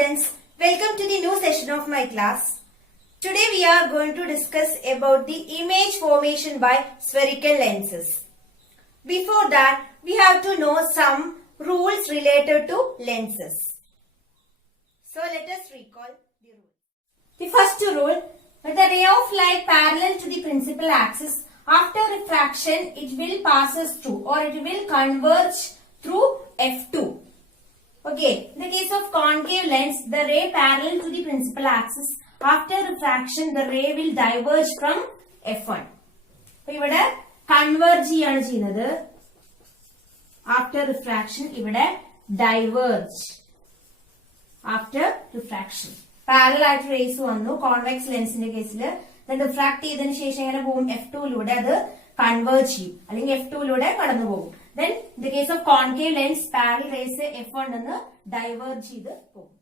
students, welcome to the new session of my class. Today we are going to discuss about the image formation by spherical lenses. Before that, we have to know some rules related to lenses. So let us recall the rules. The first rule, with a ray of light parallel to the principal axis, after refraction it will passes through or it will converge through F2. Okay, in the case of concave lens, the ray parallel to the principal axis, after refraction the ray will diverge from F1. So, ഇവിടെ converge ചെയ്യാണ് ചെയ്യുന്നത്. After refraction, ഇവിടെ diverge. After refraction. Parallel ആയിട്ട് rays വന്നു, convex lens ന്റെ കേസിൽ. Then refract ചെയ്തതിനു ശേഷം എങ്ങനെ പോകും? F2 ലൂടെ അത് converge ചെയ്യും. അല്ലെങ്കിൽ F2 ലൂടെ കടന്നു പോകും. Then, in the case of concave lens, parallel rays F1 എന്ന് diverge ചെയ്ത് പോകും.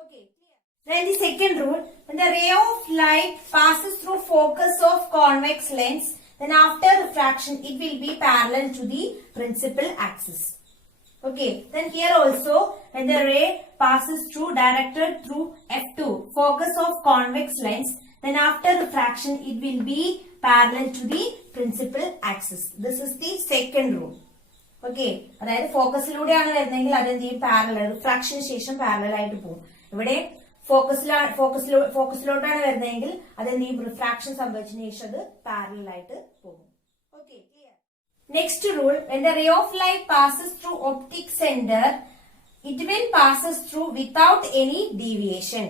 Okay, clear. Then the second rule, when the ray of light passes through focus of convex lens, then after refraction, it will be parallel to the principal axis. Okay, then here also, when the ray passes through, directed through F2, focus of convex lens, then after refraction, it will be parallel to the principal axis. This is the second rule. Okay, അതായത് ഫോക്കസിലൂടെയാണ് വരുന്നതെങ്കിൽ അതെന്ത് ചെയ്യും? Parallel, റിഫ്രാക്ഷന് ശേഷം parallel ആയിട്ട് പോകും. ഇവിടെ ഫോക്കസിലോട്ടാണ് വരുന്നതെങ്കിൽ അതെന്ത് ചെയ്യും? റിഫ്രാക്ഷൻ സംഭവിച്ചതിന് ശേഷം അത് പാരലൽ ആയിട്ട് പോകും. Okay, clear. Next rule, when the ray of light passes through optic center, it will passes through without any deviation.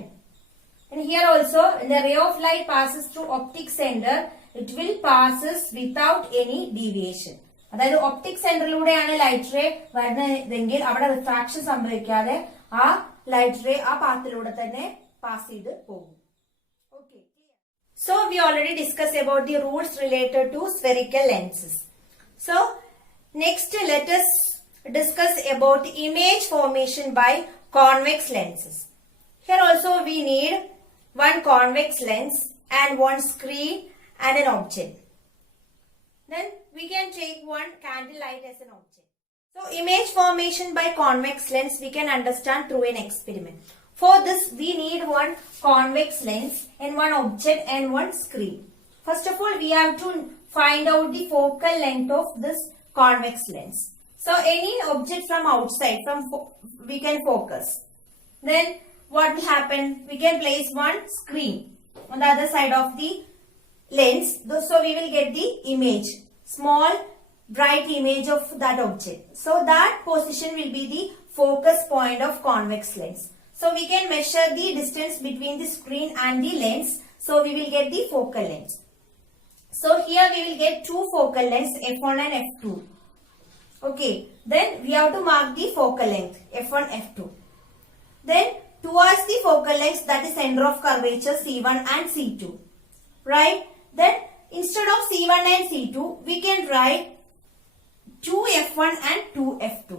And here also, when the ray of light passes through optic center, it will passes without any deviation. അതായത് optic സെന്ററിലൂടെയാണ് light ray വരുന്നതെങ്കിൽ അവിടെ refraction സംഭവിക്കാതെ ആ light ray ആ പാത്തിലൂടെ തന്നെ pass ചെയ്ത് പോകും. Okay, so we already discuss about the rules related to spherical lenses. So next let us discuss about image formation by convex lenses. Here also we need one convex lens and one screen and an object. Then we can take one candle light as an object. So image formation by convex lens we can understand through an experiment. For this we need one convex lens and one object and one screen. First of all we have to find out the focal length of this convex lens. So any object from outside we can focus. Then what will happen? We can place one screen on the other side of the lens, so we will get the image, small bright image of that object. So that position will be the focus point of convex lens. So we can measure the distance between the screen and the lens, so we will get the focal length. So here we will get two focal lengths, f1 and f2. Okay, then we have to mark the focal length f1, f2. Then towards the focal length, that is center of curvature, c1 and c2. Right? Then instead of C1 and C2, we can write 2F1 and 2F2.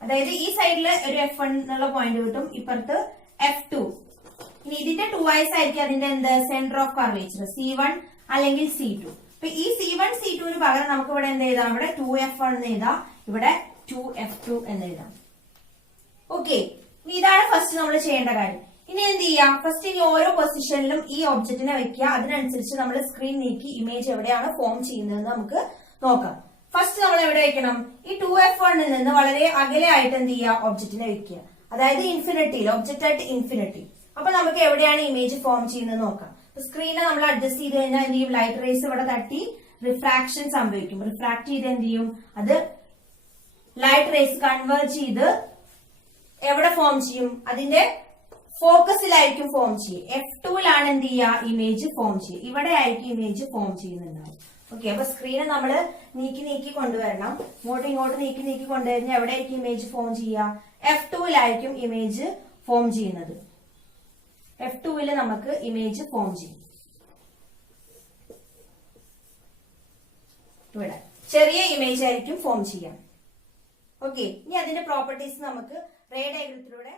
അതായത് ഈ സൈഡില് ഒരു F1 എന്നുള്ള point കിട്ടും, ഇപ്പുറത്ത് F2. ഇനി ഇതിന്റെ 2 ആയിരിക്കും അതിന്റെ എന്ത്? സെന്റർ ഓഫ് കർവേച്ചർ C1 അല്ലെങ്കിൽ C2. അപ്പൊ ഈ C1 C2 പകരം നമുക്ക് ഇവിടെ എന്ത് എഴുതാം? ഇവിടെ 2F1 എന്ന് എഴുതാം, ഇവിടെ 2F2 എന്ന് എഴുതാം. ഓക്കെ, ഇതാണ് ഫസ്റ്റ് നമ്മൾ ചെയ്യേണ്ട കാര്യം. ഇനി എന്ത് ചെയ്യാം? ഫസ്റ്റ് ഇനി ഓരോ പൊസിഷനിലും ഈ ഒബ്ജക്റ്റിനെ വെക്കുക, അതിനനുസരിച്ച് നമ്മൾ സ്ക്രീൻ നീക്കി ഇമേജ് എവിടെയാണ് ഫോം ചെയ്യുന്നതെന്ന് നമുക്ക് നോക്കാം. ഫസ്റ്റ് നമ്മൾ എവിടെ വെക്കണം? ഈ 2F1 നിന്ന് വളരെ അകലെ ആയിട്ട് എന്ത് ചെയ്യുക? ഒബ്ജക്റ്റിനെ വെക്കുക, അതായത് ഇൻഫിനിറ്റിയിൽ, ഒബ്ജക്റ്റ് ആയിട്ട് ഇൻഫിനിറ്റി. അപ്പൊ നമുക്ക് എവിടെയാണ് ഇമേജ് ഫോം ചെയ്യുന്നത് നോക്കാം. സ്ക്രീനെ നമ്മൾ അഡ്ജസ്റ്റ് ചെയ്ത് കഴിഞ്ഞാൽ എന്ത് ചെയ്യും? ലൈറ്റ് റേസ് ഇവിടെ തട്ടി റിഫ്രാക്ഷൻ സംഭവിക്കും. റിഫ്രാക്ട് ചെയ്ത് എന്ത് ചെയ്യും? അത് ലൈറ്റ് റേസ് കൺവേർട്ട് ചെയ്ത് എവിടെ ഫോം ചെയ്യും? അതിന്റെ ഫോക്കസിലായിരിക്കും ഫോം ചെയ്യുക. F2ലാണ് എന്ത് ചെയ്യുക? ഇമേജ് ഫോം ചെയ്യുക. ഇവിടെ ആയിരിക്കും ഇമേജ് ഫോം ചെയ്യുന്നുണ്ടാവും. ഓക്കെ, അപ്പൊ സ്ക്രീനെ നമ്മൾ നീക്കി കൊണ്ടുവരണം. ഇങ്ങോട്ട് നീക്കി കൊണ്ടുവരുന്ന എവിടെ ആയിരിക്കും ഇമേജ് ഫോം ചെയ്യുക? F2ലായിരിക്കും ഇമേജ് ഫോം ചെയ്യുന്നത്. F2ല് നമുക്ക് ഇമേജ് ഫോം ചെയ്യും. ഇവിടെ ചെറിയ ഇമേജ് ആയിരിക്കും ഫോം ചെയ്യാം. ഓക്കെ, ഇനി അതിന്റെ പ്രോപ്പർട്ടീസ് നമുക്ക് ray ഡയഗ്രത്തിലൂടെ.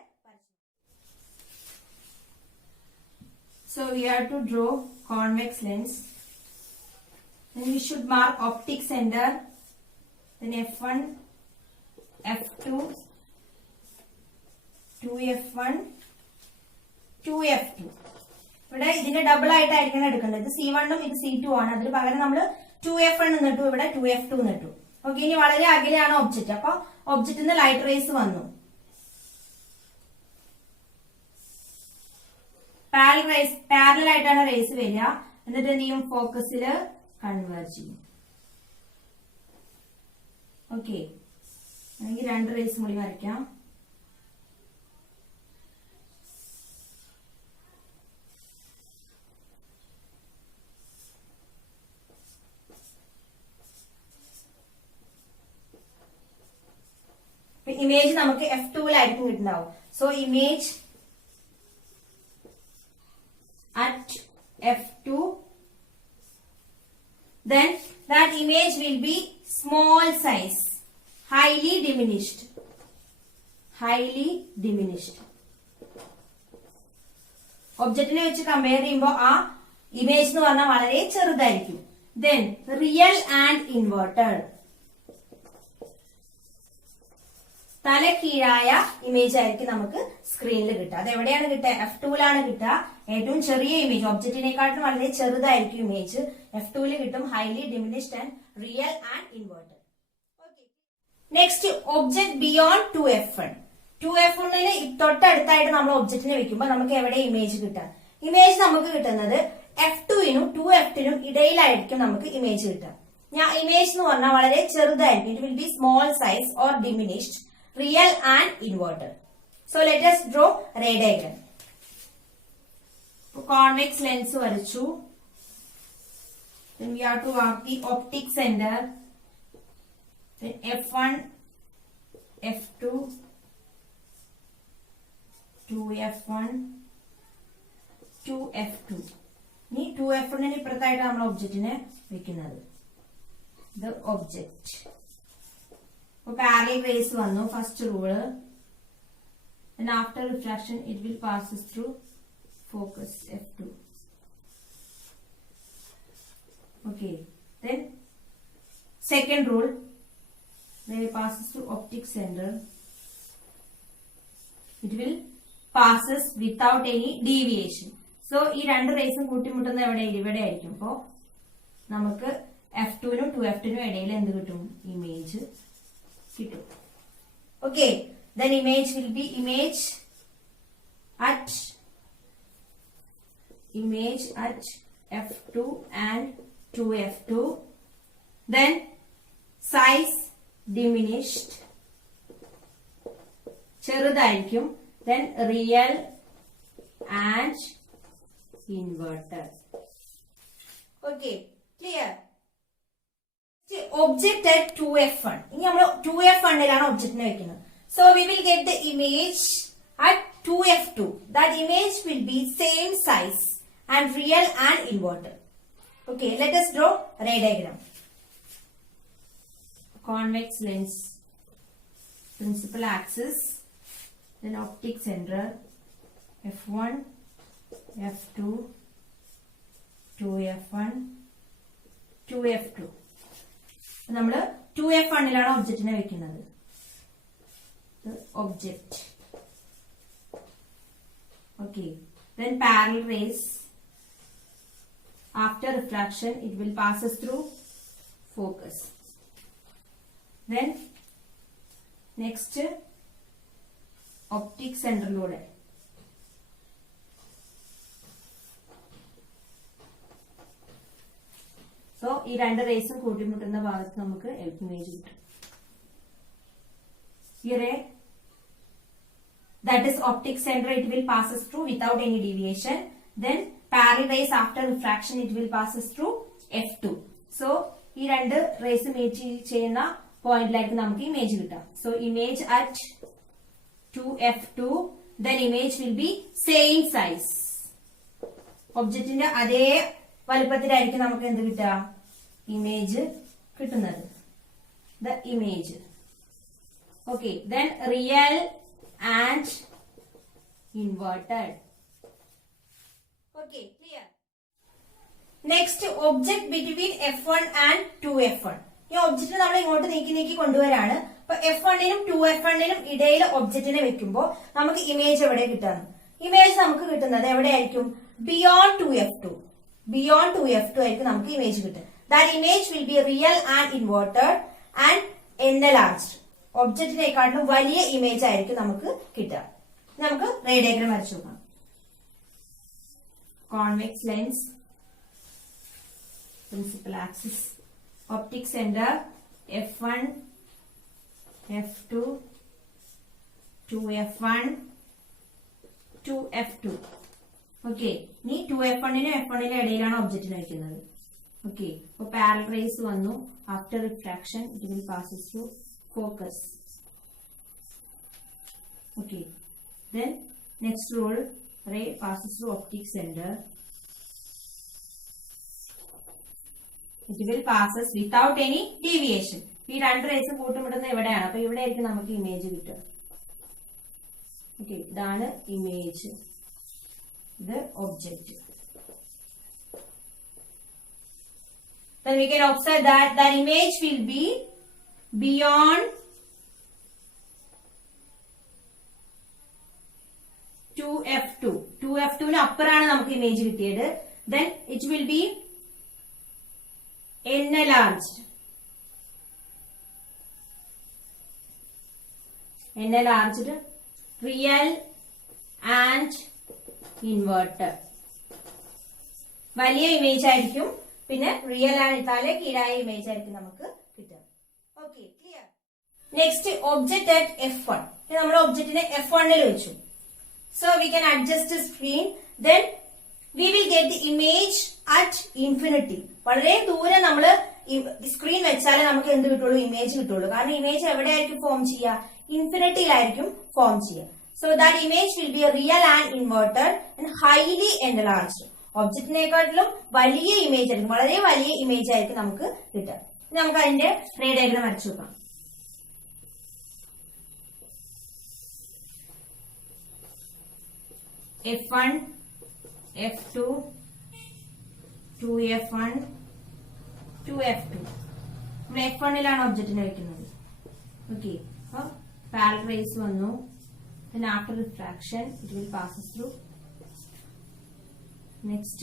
So we have to draw convex lens. Then we should mark optic center. Then F1, F2, 2F1, 2f2. ഇവിടെ ഇതിന്റെ ഡബിൾ ആയിട്ടായിരിക്കണം എടുക്കേണ്ടത്. ഇത് C1 ഉം ഇത് C2 ആണ്. അതിന് പകരം നമ്മൾ 2f1 എന്നിട്ടു, ഇവിടെ 2f2 എന്നിട്ടു. ഓക്കെ, ഇനി വളരെ അകലെയാണ് ഒബ്ജക്റ്റ്. അപ്പൊ ഒബ്ജക്റ്റിന് ലൈറ്റ് റേസ് വന്നു. പാരലൽ ആയിട്ടാണ് റേസ് വരിക. എന്നിട്ട് എന്ത് ചെയ്യും? ഫോക്കസില് കൺവേർജ് ചെയ്യും. ഓക്കെ, അല്ലെങ്കിൽ 2 റേസ് കൂടി വരയ്ക്കാം. ഇമേജ് നമുക്ക് F2-ലായിരിക്കും കിട്ടുന്നുണ്ടാവും. So image at F2, then that image will be small size, highly diminished. ഒബ്ജക്റ്റിനെ വെച്ച് കമ്പയർ ചെയ്യുമ്പോൾ ആ ഇമേജ് എന്ന് പറഞ്ഞാൽ വളരെ ചെറുതായിരിക്കും. Then real and inverted, തലക്കീഴായ ഇമേജ് ആയിരിക്കും നമുക്ക് സ്ക്രീനിൽ കിട്ടുക. അത് എവിടെയാണ് കിട്ടുക? F2-ലാണ് കിട്ടുക. ഏറ്റവും ചെറിയ ഇമേജ്, ഒബ്ജക്റ്റിനെക്കാട്ടും വളരെ ചെറുതായിരിക്കും ഇമേജ്. F2-ൽ കിട്ടും. Highly diminished and real and inverted. Next, object beyond 2f1. 2f1-ന് തൊട്ടടുത്തായിട്ട് നമ്മൾ ഒബ്ജക്റ്റിനെ വെക്കുമ്പോൾ നമുക്ക് എവിടെ ഇമേജ് കിട്ടാം? ഇമേജ് നമുക്ക് കിട്ടുന്നത് F2-നും 2f2-നും ഇടയിലായിരിക്കും നമുക്ക് ഇമേജ് കിട്ടുക. ഇമേജ് എന്ന് പറഞ്ഞാൽ വളരെ ചെറുതായിരിക്കും. It will be small size or diminished, real and inverted. So let us draw ray diagram. Convex lens varachu. Then we have to mark the optic center. Then F1, F2, 2f1, 2f2. ഇനി 2f1-ന് ഇപ്പുറത്തായിട്ട് നമ്മൾ ഒബ്ജക്റ്റിനെ വെക്കുന്നത്. The object. Parallel rays വന്നു. First rule. Then after refraction it will passes through focus F2. Okay. Then second rule, when it passes through optic center, it will passes without any deviation. So ഈ രണ്ട് റേസും കൂട്ടിമുട്ടുന്ന ഇവിടെ ആയിരിക്കും. അപ്പോ നമുക്ക് F2-നും 2f2-നും ഇടയിൽ എന്ത് കിട്ടും? ഇമേജ് കിട്ടും. Okay, then image will be image at F2 and 2f2. Then size diminished, ചെറുതായിരിക്കും. Then real and inverted. Okay, clear? Object at 2f1. ഇനി നമ്മൾ 2f1-ലാണ് ഒബ്ജക്റ്റിനെ വെക്കുന്നത്. So we will get the image at 2f2. That image will be same size and real and inverted. Okay, let us draw ray diagram. Convex lens, principal axis, then optic center, F1, F2, 2f1, 2f2. നമ്മള് 2f1-ലാണ് ഒബ്ജക്റ്റിനെ വെക്കുന്നത്. Object. Okay. Then parallel rays. After refraction, it will passes through focus. Then next, optic centerലൂടെ. So ഈ രണ്ട് റേസും കൂട്ടിമുട്ടുന്ന ഭാഗത്ത് നമുക്ക് image കിട്ടും. Here that is optic center, it will passes through without any deviation. Then parallel rays after refraction, it will passes through F2. So ഈ രണ്ട് raise meet ചെയ്യുന്ന പോയിന്റിലായിരിക്കും നമുക്ക് image കിട്ടാം. So image at 2f2, then image will be same size. ഒബ്ജക്റ്റിന്റെ അതേ വലുപ്പത്തിലായിരിക്കും നമുക്ക് എന്ത് കിട്ടുക? ഇമേജ് കിട്ടുന്നത്. The image. Okay, then real and inverted. Okay, clear? Next, object between F1 and 2f1. ഈ ഒബ്ജക്റ്റ് നമ്മൾ ഇങ്ങോട്ട് നീക്കി കൊണ്ടുവരാണ്. അപ്പൊ F1-നും 2f1-നും ഇടയിൽ ഒബ്ജക്റ്റിനെ വെക്കുമ്പോൾ നമുക്ക് ഇമേജ് എവിടെ കിട്ടാണ്? ഇമേജ് നമുക്ക് കിട്ടുന്നത് എവിടെയായിരിക്കും? Beyond 2f2. ബിയോണ്ട് 2f2 ആയിരിക്കും നമുക്ക് ഇമേജ് കിട്ടുക. That image will be real and inverted and enlarged. ഒബ്ജക്റ്റിനെക്കാട്ടിലും വലിയ ഇമേജ് ആയിരിക്കും നമുക്ക് കിട്ടുക. നമുക്ക് റേ ഡയഗ്രം വരച്ചു നോക്കാം. Convex lens, principal axis, optic centre f1, f2, 2f1, 2f2. Okay, ഇനി 2f1നും f1നും ഇടയിലാണ് ഒബ്ജക്റ്റിന് വയ്ക്കുന്നത്. ഓക്കെ, അപ്പൊ പാരലൽ റേസ് വന്നു. After refraction it will passes through focus. Okay, then next rule, ray passes through optic center. It will passes without any deviation. ഈ രണ്ട് raise കൂട്ടുമുട്ടുന്നത് എവിടെയാണ്? അപ്പൊ ഇവിടെ ആയിരിക്കും നമുക്ക് ഇമേജ് കിട്ടുക. ഓക്കെ, ഇതാണ് ഇമേജ്, ഇത് object. Then we can observe that the image will be beyond 2f2. 2f2ന് അപ്പുറമാണ് നമുക്ക് ഇമേജ് കിട്ടിയത്. Then it will be enlarged. Enlarged, real and inverted. വലിയ ഇമേജ് ആയിരിക്കും, പിന്നെ റിയൽ ആൻഡ് തല കീഴായ ഇമേജ് ആയിരിക്കും നമുക്ക് കിട്ടുക. Okay, clear. Next, object at f1. നമ്മൾ ഒബ്ജക്റ്റിനെ f1ൽ വെച്ചു. So we can adjust the screen. Then we will get the image at infinity. വളരെ ദൂരെ നമ്മൾ സ്ക്രീൻ വെച്ചാലേ നമുക്ക് എന്ത് കിട്ടുള്ളൂ? ഇമേജ് കിട്ടുള്ളൂ. കാരണം ഇമേജ് എവിടെയായിരിക്കും ഫോം ചെയ്യുക? ഇൻഫിനിറ്റിയിലായിരിക്കും ഫോം ചെയ്യുക. So that image will be real and inverted and highly enlarged. ഒബ്ജക്റ്റിനെക്കാട്ടിലും വലിയ ഇമേജ് ആയിരിക്കും, വളരെ വലിയ ഇമേജ് ആയിരിക്കും നമുക്ക് കിട്ടുക. നമുക്ക് അതിന്റെ റേ ഡയഗ്രം വരച്ചു നോക്കാം. f1, f2, 2f1, 2f2. ഇവിടെ f1ലാണ് ഒബ്ജക്റ്റിനെ വെക്കുന്നത്. ഓക്കെ, അപ്പൊ പാരലൽ റേസ് വന്നു. then after refraction it will passes through. next,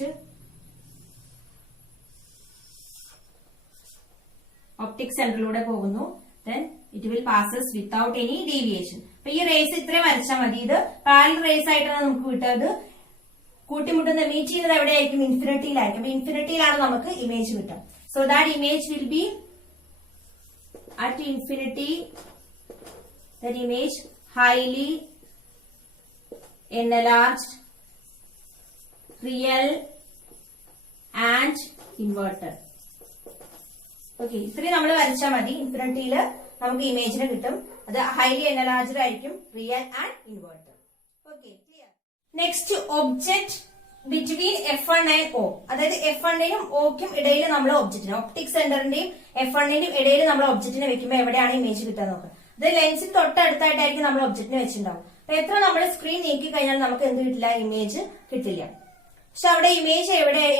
optic സെന്ററിലൂടെ പോകുന്നു. then it will passes without any deviation. അപ്പൊ ഈ റേസ് ഇത്രയും വരച്ചാൽ മതി. ഇത് പാരലൽ റേസ് ആയിട്ടാണ് നമുക്ക് കിട്ടുന്നത്. കൂട്ടിമുട്ടുന്ന മീറ്റ് ചെയ്യുന്നത് എവിടെയായിരിക്കും? ഇൻഫിനിറ്റിയിലായിരിക്കും. അപ്പൊ ഇൻഫിനിറ്റിയിലാണ് നമുക്ക് ഇമേജ് കിട്ടുക. So that image will B at infinity. That image highly enlarged, real and inverted. Okay, ഇത്രയും നമ്മൾ വരച്ചാൽ മതി. ഇൻഫിനിറ്റിയിൽ നമുക്ക് ഇമേജിനെ കിട്ടും. അത് ഹൈലി എൻലാർജ്ഡ് ആയിരിക്കും, real and inverted. Okay, clear. Next, object between f1 and o. അതായത് f1നും oക്കും ഇടയിൽ നമ്മൾ ഒബ്ജക്റ്റിനെ, ഒപ്റ്റിക് സെന്ററിന്റെയും f1ന്റെയും ഇടയിൽ നമ്മൾ ഒബ്ജക്റ്റിനെ വെക്കുമ്പോൾ എവിടെയാണ് ഇമേജ് കിട്ടുക നോക്കുക. അത് ലെൻസിന് തൊട്ടടുത്തായിട്ടായിരിക്കും നമ്മൾ ഒബ്ജക്റ്റിനെ വെച്ചിട്ടുണ്ടാവും. അപ്പൊ എത്ര നമ്മൾ സ്ക്രീൻ നീക്കി കഴിഞ്ഞാൽ നമുക്ക് എന്ത് കിട്ടില്ല? ഇമേജ് കിട്ടില്ല. പക്ഷെ അവിടെ ഇമേജ്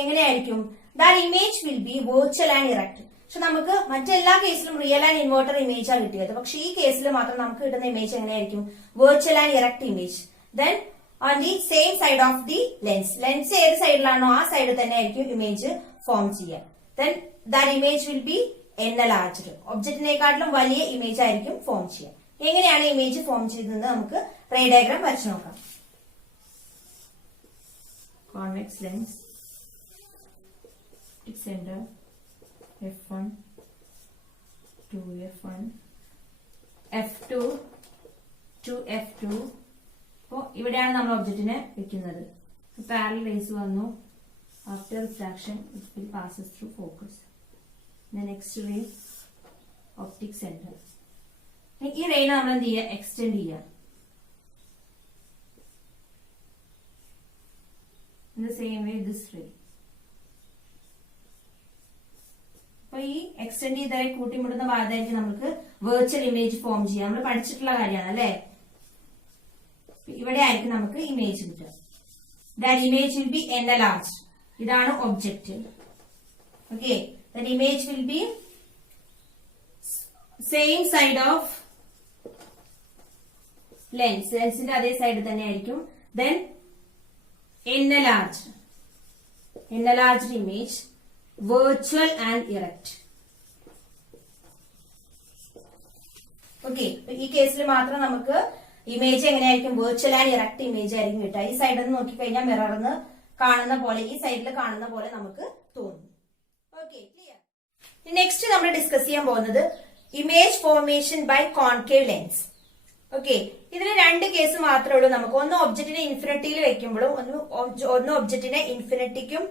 എങ്ങനെയായിരിക്കും? That image will B virtual and erect. പക്ഷെ നമുക്ക് മറ്റെല്ലാ കേസിലും റിയൽ ആൻഡ് ഇൻവേർട്ടർ ഇമേജാണ് കിട്ടിയത്. പക്ഷെ ഈ കേസിൽ മാത്രം നമുക്ക് കിട്ടുന്ന ഇമേജ് എങ്ങനെയായിരിക്കും? Virtual and erect image. Then on the same side of the lens. Lens ഏത് സൈഡിലാണോ ആ സൈഡിൽ തന്നെ ആയിരിക്കും ഇമേജ് ഫോം ചെയ്യുക. then that image will be enlarged. ഒബ്ജക്റ്റിനെക്കാട്ടിലും വലിയ ഇമേജ് ആയിരിക്കും ഫോം ചെയ്യുക. എങ്ങനെയാണ് ഇമേജ് ഫോം ചെയ്തതെന്ന് നമുക്ക് റേ ഡയഗ്രാം വരച്ചു നോക്കാം. Convex lens, optic centre f1, 2f1, f2, 2f2. അപ്പോ ഇവിടെയാണ് നമ്മൾ ഒബ്ജക്റ്റിനെ വെക്കുന്നത്. പാരലൽ റേസ് വന്നു. After refraction it will passes through focus. Next ray, optic centre. ഈ റേനെ നമ്മൾ എന്ത് ചെയ്യുക? എക്സ്റ്റെൻഡ് ചെയ്യുക. In the same way this ray. അപ്പൊ ഈ എക്സ്റ്റെൻഡ് ചെയ്ത റേ കൂട്ടിമുട്ടുന്ന ഭാഗത്തായിരിക്കും നമുക്ക് വെർച്വൽ ഇമേജ് ഫോം ചെയ്യാം. നമ്മൾ പഠിച്ചിട്ടുള്ള കാര്യമാണ് അല്ലെ. ഇവിടെ ആയിരിക്കും നമുക്ക് ഇമേജ് കിട്ടുക. That image will B enlarged. ഇതാണ് object. Okay, that image will B same side of lens. ലെൻസിന്റെ അതേ സൈഡ് തന്നെ ആയിരിക്കും. Then enlarged image, virtual and erect. Okay, ഈ കേസിൽ മാത്രം നമുക്ക് ഇമേജ് എങ്ങനെയായിരിക്കും, വെർച്വൽ ആൻഡ് ഇറക്ട് ഇമേജ് ആയിരിക്കും കിട്ടുക. ഈ സൈഡിൽ നിന്ന് നോക്കിക്കഴിഞ്ഞാൽ മിററിന്ന് കാണുന്ന പോലെ, ഈ സൈഡിൽ കാണുന്ന പോലെ നമുക്ക് തോന്നും. Okay, clear. നെക്സ്റ്റ് നമ്മൾ ഡിസ്കസ് ചെയ്യാൻ പോകുന്നത് image formation by concave lens. Okay, ഇതിന് രണ്ട് കേസ് മാത്രമേ ഉള്ളൂ നമുക്ക്. ഒന്ന് ഒബ്ജക്റ്റിനെ ഇൻഫിനിറ്റിയിൽ വെക്കുമ്പോഴും ഒന്ന് ഒബ്ജക്റ്റിനെ ഇൻഫിനിറ്റിക്കും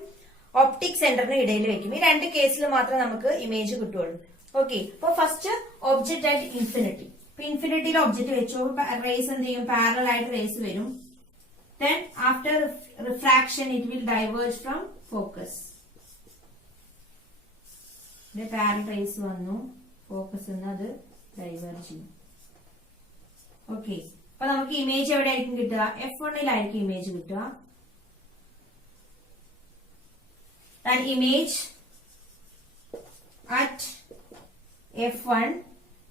ഒപ്റ്റിക് സെന്ററിനും ഇടയിൽ വെക്കും. ഈ രണ്ട് കേസിൽ മാത്രമേ നമുക്ക് ഇമേജ് കിട്ടുള്ളൂ. ഓക്കെ, അപ്പൊ ഫസ്റ്റ് ഒബ്ജക്റ്റ് ആയിട്ട് ഇൻഫിനിറ്റി. ഇപ്പൊ ഇൻഫിനിറ്റിയിൽ ഒബ്ജക്റ്റ് വെച്ചു, റേസ് എന്ത് ചെയ്യും, പാരലൽ ആയിട്ട് റേസ് വരും. Then after refraction it will diverge from focus. Parallel rays വന്നു, ഫോക്കസ് അത് ഡൈവേർജ് ചെയ്യും. ഓക്കെ, അപ്പൊ നമുക്ക് ഇമേജ് എവിടെ ആയിരിക്കും കിട്ടുക, F1-ലായിരിക്കും ഇമേജ് കിട്ടുക. And image at F1,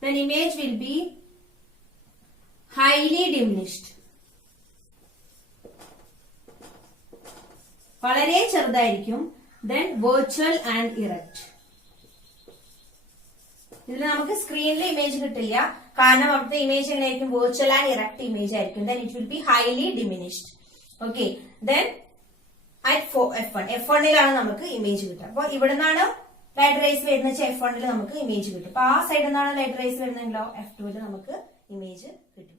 then image will be highly diminished. വളരെ ചെറുതായിരിക്കും. then virtual and erect. ഇതിൽ നമുക്ക് സ്ക്രീനിൽ ഇമേജ് കിട്ടില്ല, കാരണം അവിടുത്തെ ഇമേജ് എങ്ങനെയായിരിക്കും, വെർച്വൽ ആൻഡ് ഇറക്ട് ഇമേജ് ആയിരിക്കും. then it will be highly diminished. okay, then at F1-ലാണ് നമുക്ക് ഇമേജ് കിട്ടുക. അപ്പൊ ഇവിടെ നിന്നാണ് ലൈറ്റ് റേസ് വരുന്ന F1-ൽ നമുക്ക് ഇമേജ് കിട്ടും. അപ്പൊ ആ സൈഡിൽ നിന്നാണ് ലൈറ്റ് റേസ് വരുന്നതെങ്കിലോ F2-ൽ നമുക്ക് ഇമേജ് കിട്ടും.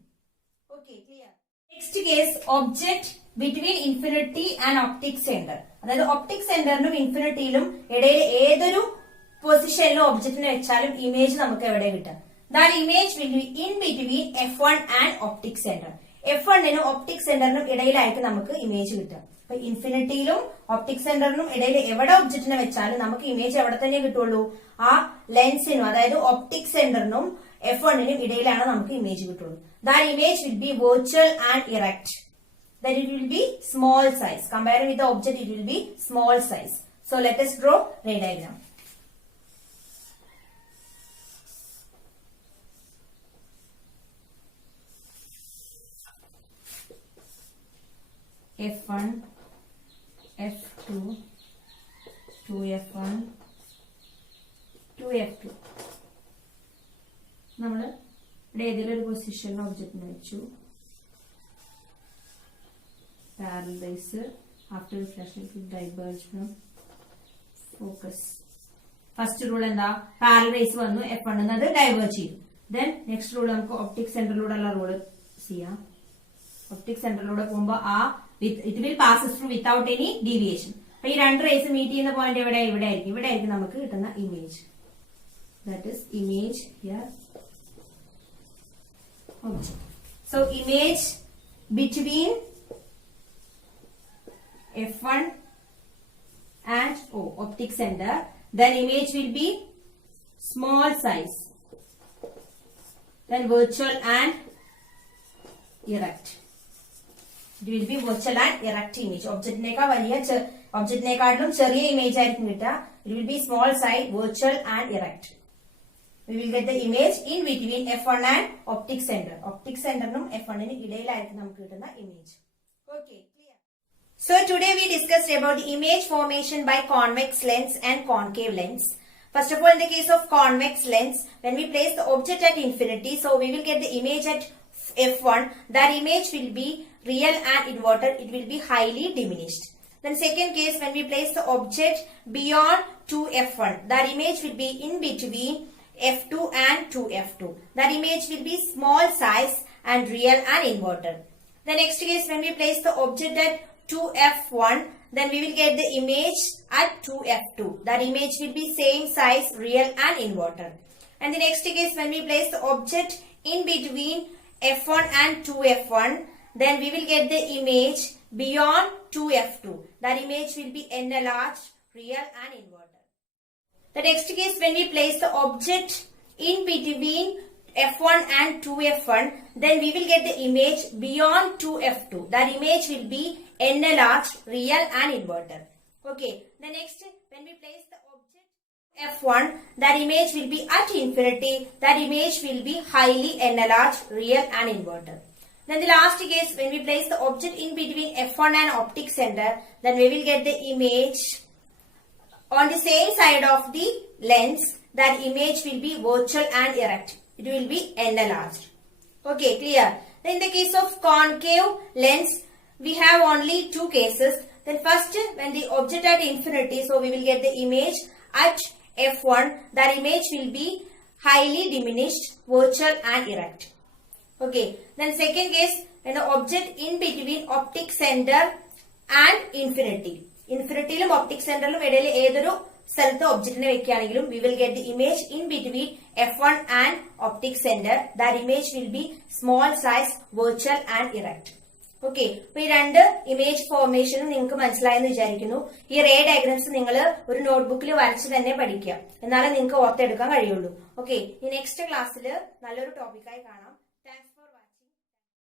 Okay, clear. Next case, object between infinity and optic centre. അതായത് ഒപ്റ്റിക് സെന്ററിനും ഇൻഫിനിറ്റിയിലും ഇടയിൽ ഏതൊരു പൊസിഷനിലും ഒബ്ജക്റ്റിനെ വെച്ചാലും ഇമേജ് നമുക്ക് എവിടെ കിട്ടും. That image will be in between F1 and optic centre. F1-നും ഒപ്റ്റിക് സെന്ററിനും ഇടയിലായിട്ട് നമുക്ക് ഇമേജ് കിട്ടും. അപ്പൊ ഇൻഫിനിറ്റിയിലും ഒപ്റ്റിക് സെന്ററിനും ഇടയിൽ എവിടെ ഒബ്ജക്റ്റിനെ വെച്ചാലും നമുക്ക് ഇമേജ് എവിടെ തന്നെ കിട്ടുള്ളൂ, ആ ലെൻസിനും അതായത് ഒപ്റ്റിക് സെന്ററിനും F1-നും ഇടയിലാണ് നമുക്ക് ഇമേജ് കിട്ടുള്ളൂ. That image will B virtual and erect. That it will be small size. Comparing with the object, it will be small size. So let us draw ray diagram. F1, F2, 2F1, 2F2. നമ്മൾ ഇവിടെ ഏതെങ്കിലും ഒരു പൊസിഷനിൽ ഒബ്ജക്റ്റിനെ വെച്ചു. Parallel rays after reflection it will diverge from focus. First rule എന്താ, parallel rays വന്നു, F1 എന്നത് ഡൈവേർജ് ചെയ്തു. Then next rule നമുക്ക് ഒപ്റ്റിക് സെന്ററിലൂടെയുള്ള റൂള് ചെയ്യാം. ഒപ്റ്റിക് സെന്ററിലൂടെ പോകുമ്പോൾ it will passes through without any deviation. അപ്പൊ ഈ രണ്ട് റേസ് മീറ്റ് ചെയ്യുന്ന പോയിന്റ് എവിടെ, ഇവിടെ ആയിരിക്കും. ഇവിടെ ആയിരിക്കും നമുക്ക് കിട്ടുന്ന image. That is image here. Object. So image between F1 and optic center, then image will be small size, then virtual and erect. It will be virtual and erect image. ഒബ്ജക്റ്റിനെക്കാട്ടിലും ചെറിയ image ആയിരിക്കും കിട്ടുക. It will be small size, virtual and erect. We will get the image in between F1 and optic center. Optic centerനും F1-നും ഇടയിലായിരിക്കും നമുക്ക് കിട്ടുന്ന image. Okay. So today we discussed about the image formation by convex lens and concave lens. First of all, in the case of convex lens, when we place the object at infinity, so we will get the image at F1. That image will be real and inverted. It will be highly diminished. Then second case, when we place the object beyond 2F1, that image will be in between F2 and 2F2. That image will be small size and real and inverted. The next case, when we place the object at 2F1, then we will get the image at 2F2. That image will be same size, real and inverted. And the next case, when we place the object in between F1 and 2F1, then we will get the image beyond 2F2. That image will be enlarged, real and inverted. The next case, when we place the object in between F1 and 2F1, then we will get the image beyond 2F2. That image will be enlarged, real and inverted. Okay. The next, when we place the object F1, that image will be at infinity. That image will be highly enlarged, real and inverted. Then the last case, when we place the object in between F1 and optic center, then we will get the image on the same side of the lens. That image will be virtual and erect. It will be enlarged. Okay, clear? Then in the case of concave lens, we have only two cases. Then first, when the object at infinity, so we will get the image at F1. That image will be highly diminished, virtual and erect. Okay. Then second case, when the object in between optic center and infinity. Infinity optic center സ്ഥലത്ത് ഒബ്ജക്റ്റിനെ വെക്കുകയാണെങ്കിലും we will get the image in between F1 and optic center. That image will be small size, virtual and erect. Okay, അപ്പൊ ഈ രണ്ട് image ഫോർമേഷനും നിങ്ങൾക്ക് മനസ്സിലായെന്ന് വിചാരിക്കുന്നു. ഈ ray diagrams നിങ്ങൾ ഒരു നോട്ട്ബുക്കിൽ വരച്ച് തന്നെ പഠിക്കുക, എന്നാലേ നിങ്ങൾക്ക് ഓർത്തെടുക്കാൻ കഴിയുള്ളൂ. ഓക്കെ, ഈ നെക്സ്റ്റ് ക്ലാസ്സിൽ നല്ലൊരു ടോപ്പിക്കായി കാണാം.